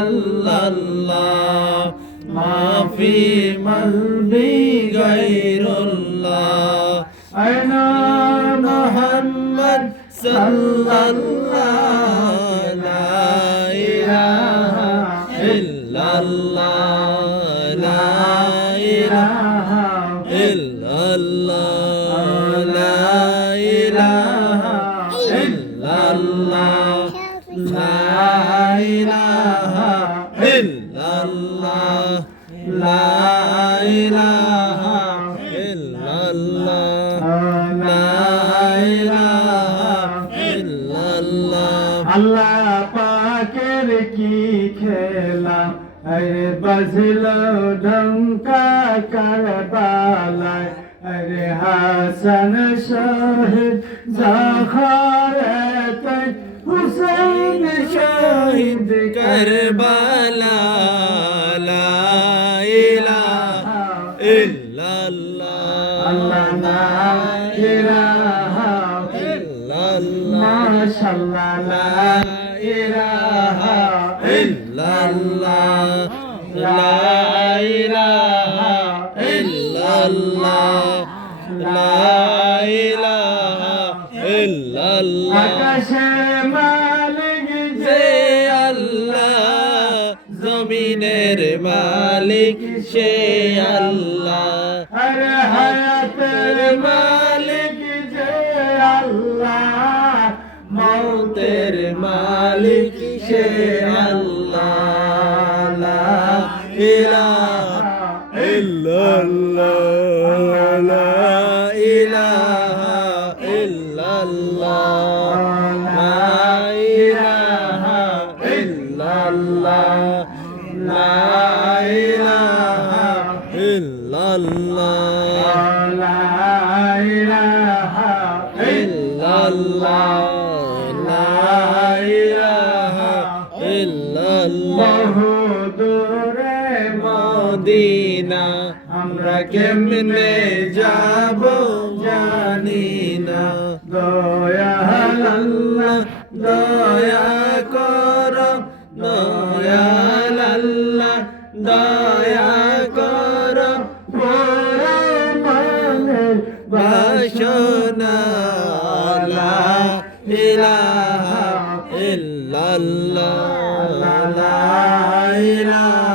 illallah ما في قلبي غير الله أنا محمد صلى الله لا إله إلا الله لا إله إلا الله لا إله إلا الله لا إله আল্লাহ পাকের কি খেলা আরে বাজিল ঢঙ্কা কারবালায় আরে হাসান শহীদ জাফর হুসাইন শহীদ কারবালায় ইলাহা ইল্লাল্লাহ। আল্লাহ লা ইলাহা ইল্লাল্লাহ মাশাআল্লাহ আকাশে জমিনের মালিক সে আল্লাহ। আরে হায়াতের মালিক যে আল্লাহ। মৌতের মালিক সে আল্লাহ। ইলাহা ইল্লাল্লাহ লা ইলাহা ইল্লাল্লাহ। লা ইলাহা ইল্লাল্লাহ। মদিনা আমরা কেমনে যাব জানি না। আল্লাহ দয়া কর আল্লাহ দয়া কর বাসনা ইলাহা ইল্লাল্লাহ লা ইলাহা